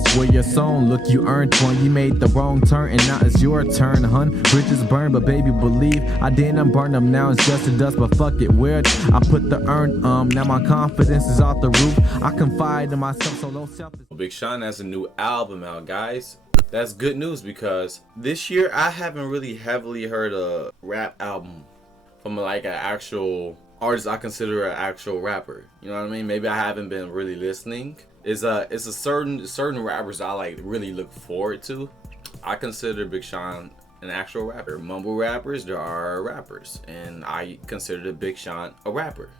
next where your song. Look, you earned one. You made the wrong turn and now it's your turn, hun. Bridges burn, but baby, believe I didn't burn them. Now it's just a dust, but fuck it, weird. I put the earn, now my confidence is off the roof. I confide in myself, so low self. Big Sean has a new album out, guys. That's good news because this year I haven't really heavily heard a rap album from like an actual artist I consider an actual rapper. You know what I mean? Maybe I haven't been really listening. It's a certain rappers I like really look forward to. I consider Big Sean an actual rapper. Mumble rappers, there are rappers, and I consider the Big Sean a rapper.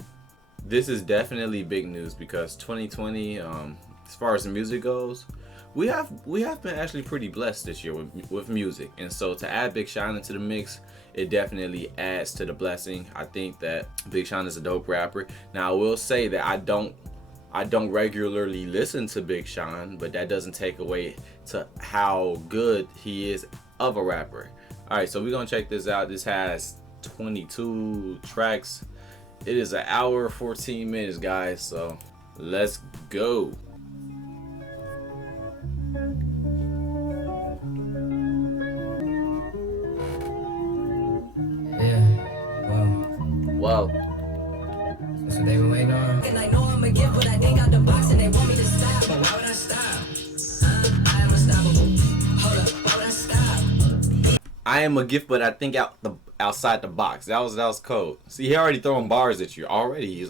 This is definitely big news because 2020, as far as the music goes, we have been actually pretty blessed this year with music, and so to add Big Sean into the mix, it definitely adds to the blessing. I think that Big Sean is a dope rapper. Now I will say that I don't regularly listen to Big Sean, but that doesn't take away to how good he is of a rapper. All right, so we're gonna check this out. This has 22 tracks. It is an hour 14 minutes, guys, so let's go. Wow. That's what they been waiting on. And I know I'm a gift, but I think out the box and they want me to stop. But why would I stop? I am unstoppable. Hold up, why would I stop? I am a gift, but I think outside the box. That was cold. See, he already throwing bars at you already.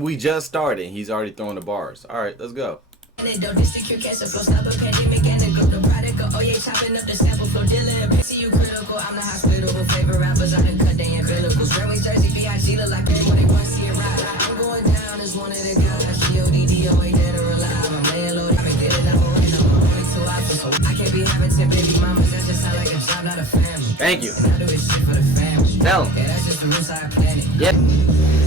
We just started. He's already throwing the bars. All right, let's go. And it don't insecure cancer flow, stop a pandemic and a group the product. Oh yeah, chopping up the sample flow, dealing. See you critical. I'm the hospital. Favorite rappers I done cut they umbilicals. Railway Jersey, B.I.G. look like everyone they want to see it ride. I'm going down as one of the guys. G.O.D.D.O. ain't dead or alive. I'm laying low, I've been getting up right now. I'm only 2 hours, so I can't be having 10 baby mamas. That just sound like a job, not a family. Thank you. And I do this shit for the family. Tell 'em. Yeah, that's just the roots I planted. Yep.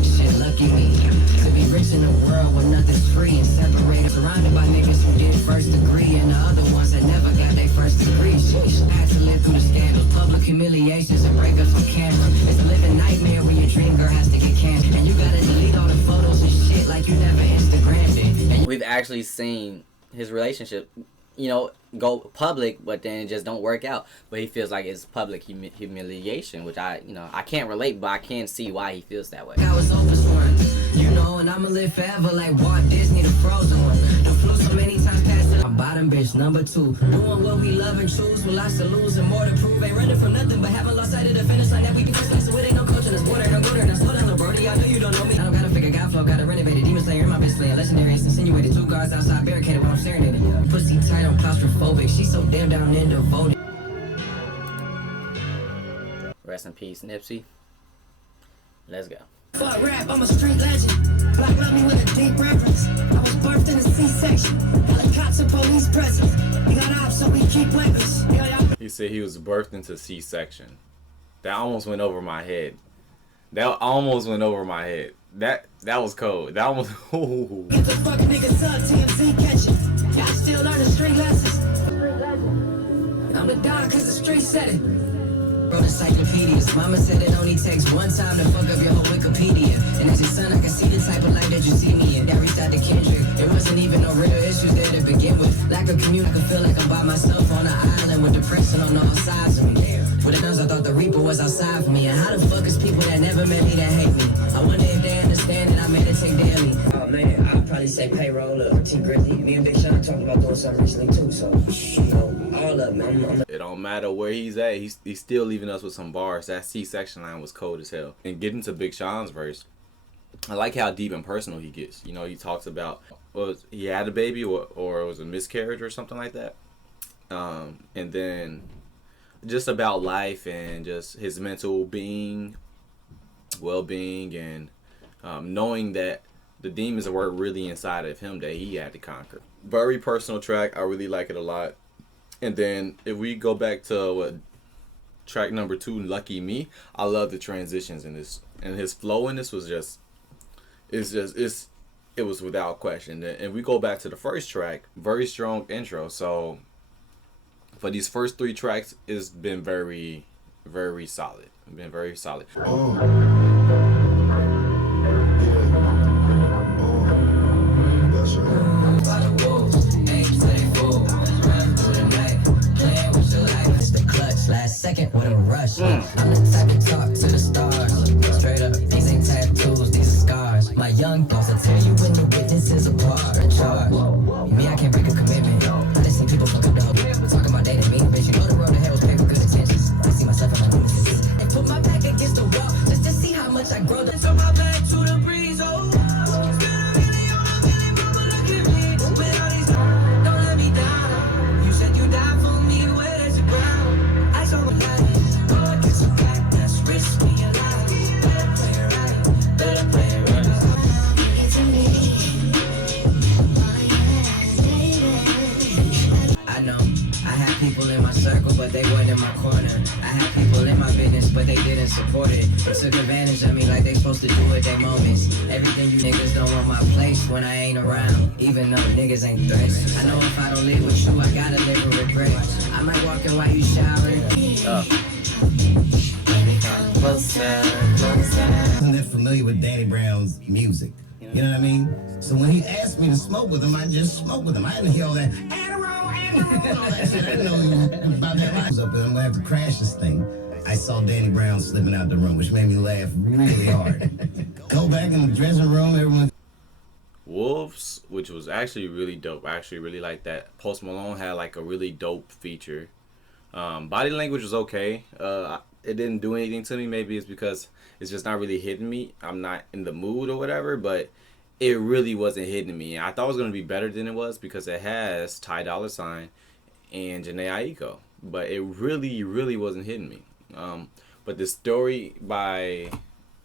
Shit, lucky me. To be rich in a world where nothing's free and separated. Surrounded by niggas who did first degree and the other ones that never got their first degree. Sheesh, I had to live through the scandals, public humiliations, and breakups on camera. It's a living nightmare when your dream girl has to get canceled. And you gotta delete all the photos and shit like you never Instagrammed it. We've actually seen his relationship, go public, but then it just don't work out. But he feels like it's public humiliation, which I can't relate, but I can see why he feels that way. I was hopeless one, and I'ma live forever like Walt Disney, the frozen one. The flew so many times past it. I'm bottom bitch number 2. Doing what we love and choose, with lots to lose and more to prove. Ain't running from nothing, but haven't lost sight of the finish line that we be first. So it ain't no coaching us, border, no border, no slow down, no brody. I know you don't know me. I don't gotta figure God flow, gotta renovate it. Demon Slayer in my bitch playing legendary. It's insinuated 2 guards outside barricaded while I'm staring at it. Pussy tight, I'm claustrophobic. She's so damn down and devoted. Rest in peace, Nipsey. Let's go. Fuck rap, I'm a street legend. Black love me with a deep reverence. I was birthed in a C-section. Helicopter police presence. We got ops, so we keep weapons. He said he was birthed into C-section. That almost went over my head. That was cold. That almost. Ooh. Get the fuck niggas up, TMZ catching. Yeah, I still learning street lessons. I'm the dog cause the street said it. Wrote encyclopedias. Mama said it only takes one time to fuck up your whole Wikipedia. And as your son, I can see the type of life that you see me in. That reached out to Kendrick. There wasn't even no real issues there to begin with. Lack of community, I can feel like I'm by myself on an island with depression on all sides of me. With the guns, I thought the Reaper was outside for me. And how the fuck is people that never met me that hate me? I wonder if they understand that I meditate daily. Oh man, I'd probably say payroll or T Grizzly. Me and Big Sean talked about doing something recently too. So, all of them. It don't matter where he's at. He's still leaving us with some bars. That C-section line was cold as hell. And getting to Big Sean's verse, I like how deep and personal he gets. He talks about he had a baby or it was a miscarriage or something like that. And then just about life and just his mental well-being, and knowing that the demons were really inside of him that he had to conquer. Very personal track. I really like it a lot. And then if we go back to track number 2, Lucky Me, I love the transitions in this, and his flow in this was it was without question. And we go back to the first track, very strong intro. So for these first 3 tracks, it's been very, very solid. Been very solid. and support it. They took advantage of me like they supposed to do at their moments. Everything you niggas don't want my place when I ain't around. Even though niggas ain't threats. I know if I don't live with you, I gotta live with regret. I might walk in while you showering. I'm not familiar with Danny Brown's music. You know what I mean? So when he asked me to smoke with him, I just smoked with him. I didn't hear all that. All that shit. I didn't know about that. I was up there. I'm gonna have to crash this thing. I saw Danny Brown slipping out the room, which made me laugh really hard. Go back in the dressing room, everyone. Wolves, which was actually really dope. I actually really like that. Post Malone had like a really dope feature. Body language was okay. It didn't do anything to me. Maybe it's because it's just not really hitting me. I'm not in the mood or whatever, but it really wasn't hitting me. I thought it was going to be better than it was because it has Ty Dolla $ign and Jhené Aiko, but it really wasn't hitting me. But the story by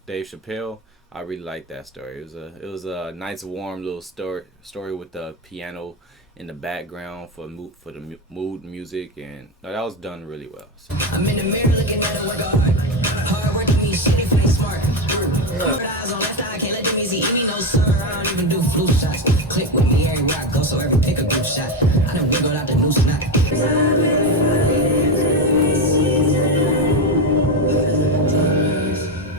Dave Chappelle, I really liked that story. It was a nice warm little story with the piano in the background for the mood music, and that was done really well. So. I'm in the mirror looking at her work hard work to me, shit if ain't smart. Eyes on left eye, can't let them easy eat me, no sir. I don't even do flu shots. Click with me everywhere I go, so every pick a group shot. I done wiggled out the noose knot.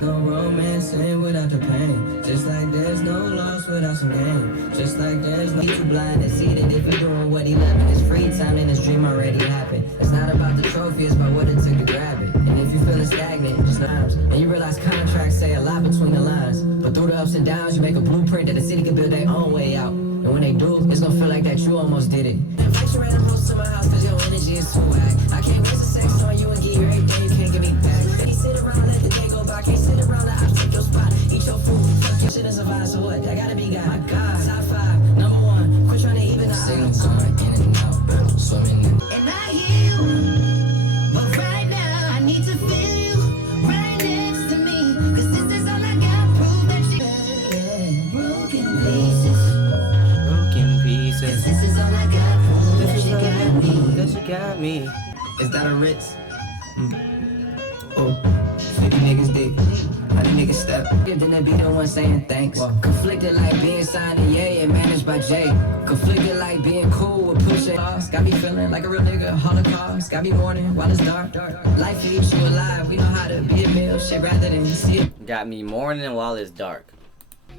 No romance in without the pain. Just like there's no loss without some gain. Just like there's no too blind to see that if you're doing what he loving, his free time and his dream already happened. It's not about the trophy, it's about what it took to grab it. And if you're feeling stagnant, just times. And you realize contracts say a lot between the lines. But through the ups and downs, you make a blueprint that the city can build their own way out. And when they do, it's gonna feel like that you almost did it. Invite your random host to my house cause your energy is too whack. I can't waste a sex on you and get you everything you can't give me back. Can't sit around, let the day go by. Can't sit around, let ops take your spot. Eat your food, fuck your shit and survive. So what? That gotta be God. My God, top 5, number 1. Quit trying to even out. Signal going in and out, swimming in. And I hear you, but right now I need to feel you right next to me. Cause this is all I got, prove that you broken pieces. Broken pieces. This is all I got, prove that you got me. That you got me. Is that a Ritz? Oh, 50 niggas dick. How the niggas step? Then they be the one saying thanks. Conflicted like being signed to Ye and managed by Jay. Conflicted like being cool with Pusha. Got me feeling like a real nigga. Holocaust. Got me mourning while it's dark. Life keeps you alive. We know how to be a meal shit rather than see it. Got me mourning while it's dark.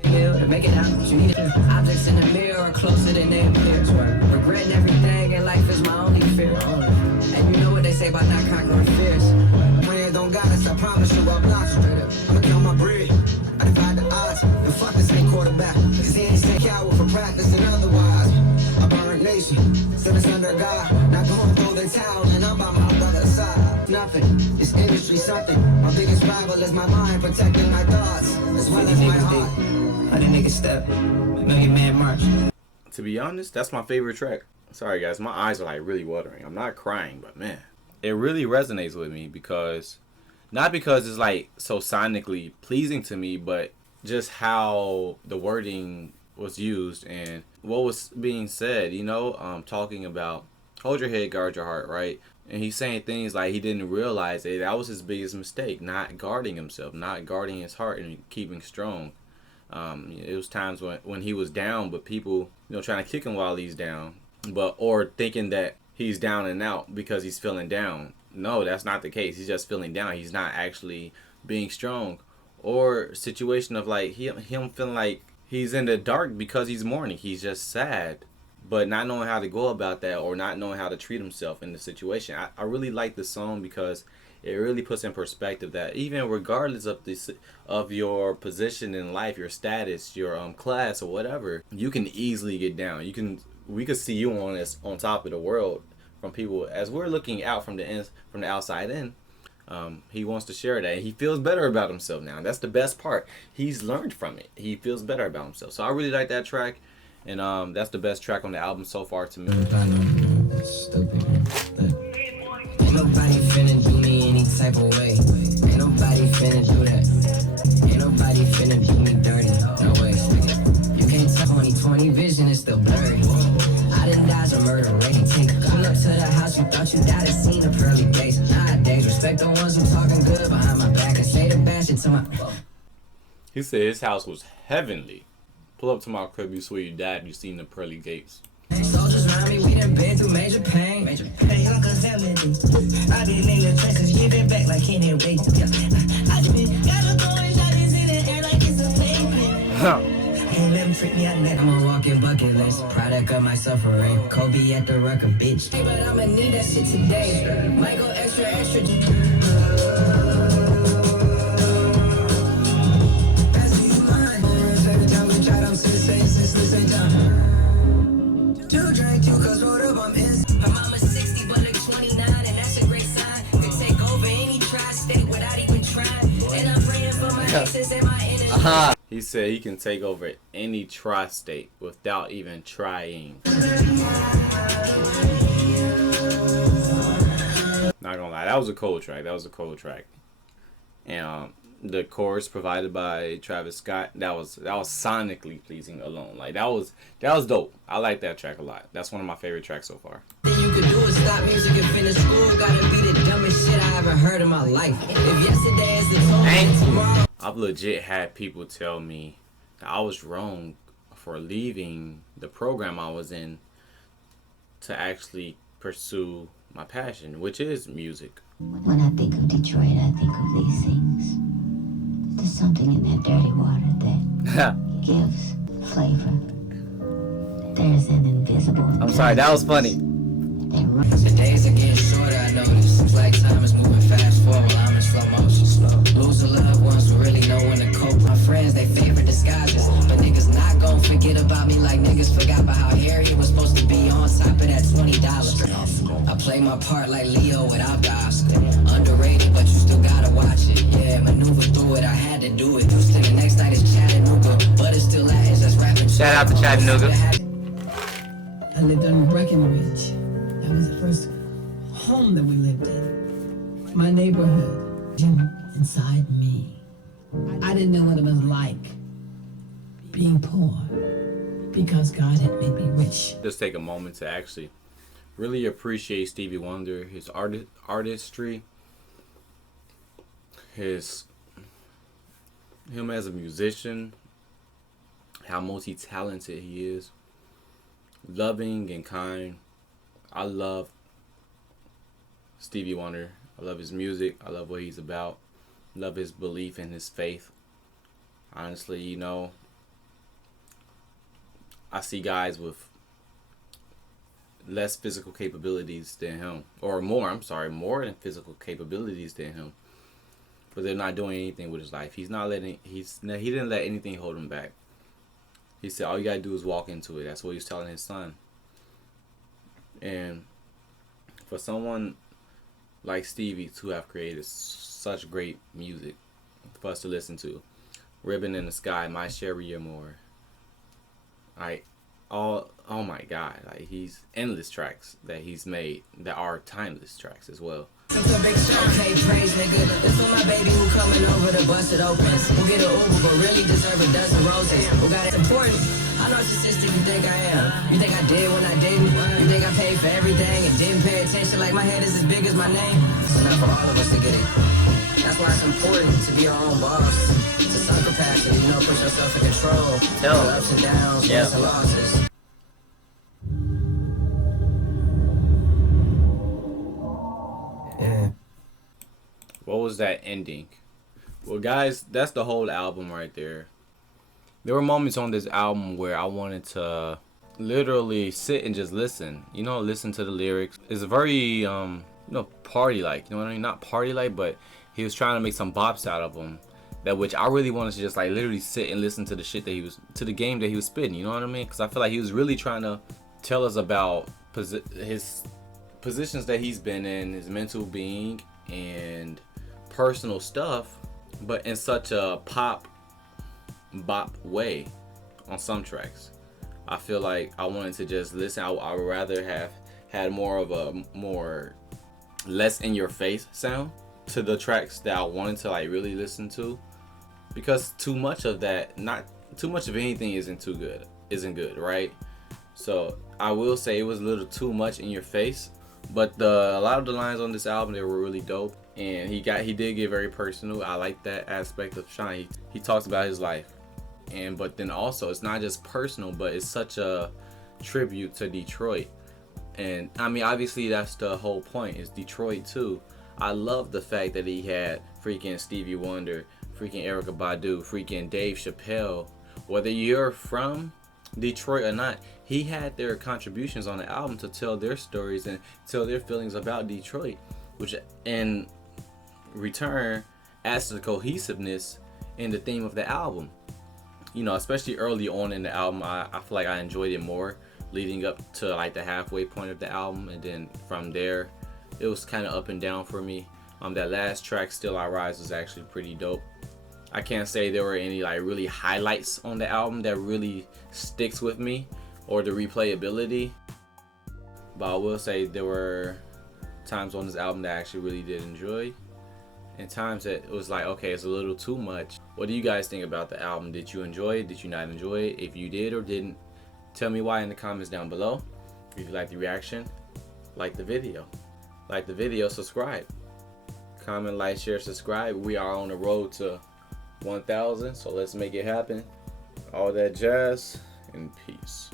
To make it out, you need it. Objects in the mirror are closer than they appear. Regretting everything in life is my only fear. And you know what they say about not conquering fears. When it don't got us, I promise you I'm not straight up. I'ma count my bread. I divide the odds. The fuck this ain't quarterback. Cause he ain't stay coward for practicing otherwise. A burnt nation, set us under God. Not going through the town and I'm by my brother's side. Nothing, this industry something. My biggest rival is my mind, protecting my thoughts as well as my heart. How the niggas step, Million Man March. To be honest, that's my favorite track. Sorry guys, my eyes are like really watering. I'm not crying, but man, it really resonates with me because, not because it's like so sonically pleasing to me, but just how the wording was used and what was being said, you know, talking about hold your head, guard your heart, right? And he's saying things like he didn't realize that was his biggest mistake, not guarding himself, not guarding his heart and keeping strong. It was times when he was down, but people, trying to kick him while he's down, or thinking that he's down and out because he's feeling down. No, that's not the case. He's just feeling down. He's not actually being strong. Or situation of like him feeling like he's in the dark because he's mourning. He's just sad, but not knowing how to go about that or not knowing how to treat himself in the situation. I really like this song because it really puts in perspective that even regardless of your position in life, your status, your class or whatever, you can easily get down. We could see you on top of the world from people as we're looking out from the outside in. He wants to share that. And he feels better about himself now. That's the best part. He's learned from it. He feels better about himself. So I really like that track, and that's the best track on the album so far to me. Stupid. Ain't nobody finna do me any type of way. Ain't nobody finna do that. Ain't nobody finna do me dirty. No way. You can't tell 20/20 vision is still blurry. I done dodged a murder rate. Pull up to the house, you thought you died and seen a pearly face. Nowadays, respect the ones who talking good behind my back and say He said his house was heavenly. Pull up to my crib, you swear you died, you seen the pearly gates. Soldiers around me, we done been through major pain. Major pain. I've been in the trenches, giving back like can't wait. I just been gotta go and shot this in the air like it's a pavement. Hey, let me freak me out, man. I'm a walking bucket list, product of my suffering. Kobe at the rucker, bitch. Hey, but I'ma need that shit today. Might go extra. My mama's 60, but look 29, and that's a great sign. Could take over any tri-state without even trying. And I'm praying for my exes and my enemies. He said he can take over any tri-state without even trying. Not gonna lie, that was a cold track. And the chorus provided by Travis Scott, that was sonically pleasing alone. Like that was dope. I like that track a lot. That's one of my favorite tracks so far. Thing you could do is stop music and finish school. Gotta be the dumbest shit I ever heard in my life. If yesterday is the total tomorrow. I've legit had people tell me that I was wrong for leaving the program I was in to actually pursue my passion, which is music. When I think of Detroit, I think of these things. There's something in that dirty water that gives flavor. There's an invisible. I'm sorry, that was funny. The days are getting shorter, I notice. It's like time is moving fast forward. I'm in slow motion. Lose a loved ones who really know when to cope. My friends, they favorite disguises. But niggas not gon' forget about me like niggas forgot about how Harry was supposed to be on top of that $20. I play my part like Leo without the Oscar. Underrated, but you still gotta watch it. Yeah, maneuver through it, I had to do it. Houston, the next night is Chattanooga. But it's still Latin, just rapping. Shout out to Chattanooga. I lived on Breckenridge. That was the first home that we lived in. My neighborhood, inside me. I didn't know what it was like being poor because God had made me rich. Just take a moment to actually really appreciate Stevie Wonder, his artistry, him as a musician, how multi-talented he is, loving and kind. I love Stevie Wonder. I love his music. I love what he's about. Love his belief in his faith. Honestly, you know, I see guys with less physical capabilities than him, or more than physical capabilities than him, but they're not doing anything with his life. He didn't let anything hold him back. He said all you gotta do is walk into it. That's what he's telling his son. And for someone like Stevie to have created such great music for us to listen to, Ribbon in the Sky, My Sherry Amore, oh my God, like he's endless tracks that he's made that are timeless tracks as well. Okay, praise nigga. This for my baby who coming over to bust it open. Who get an Uber but really deserve a dozen roses. Who got it important? How narcissistic you think I am? You think I did when I didn't? You think I paid for everything and didn't pay attention like my head is as big as my name? It's enough for all of us to get it. That's why it's important to be your own boss. To some capacity, you know, put yourself in control. Tell the ups and downs, wins and losses. Yeah. What was that ending? Well, guys, that's the whole album right there. There were moments on this album where I wanted to literally sit and just listen. You know, listen to the lyrics. It's very, party-like. You know what I mean? Not party-like, but he was trying to make some bops out of them. That which I really wanted to just like literally sit and listen to the shit that to the game that he was spitting. You know what I mean? Because I feel like he was really trying to tell us about his positions that he's been in, his mental being, and personal stuff, but in such a bop way on some tracks. I feel like I wanted to just listen. I would rather have had more of a less in your face sound to the tracks that I wanted to like really listen to, because too much of anything isn't good, right? So I will say it was a little too much in your face, but a lot of the lines on this album, they were really dope. and he did get very personal. I like that aspect of Sean. He talks about his life, but then also it's not just personal, but it's such a tribute to Detroit. And I mean, obviously that's the whole point, is Detroit too. I love the fact that he had freaking Stevie Wonder, freaking Erykah Badu, freaking Dave Chappelle. Whether you're from Detroit or not, he had their contributions on the album to tell their stories and tell their feelings about Detroit, which in return adds to the cohesiveness in the theme of the album. You know, especially early on in the album, I feel like I enjoyed it more, leading up to like the halfway point of the album, and then from there it was kind of up and down for me. That last track, Still I Rise, was actually pretty dope. I can't say there were any like really highlights on the album that really sticks with me, or the replayability, but I will say there were times on this album that I actually really did enjoy, and times that it was like, okay, it's a little too much. What do you guys think about the album? Did you enjoy it? Did you not enjoy it? If you did or didn't, tell me why in the comments down below. If you like the reaction, like the video. Like the video, subscribe. Comment, like, share, subscribe. We are on the road to 1,000, so let's make it happen. All that jazz, and peace.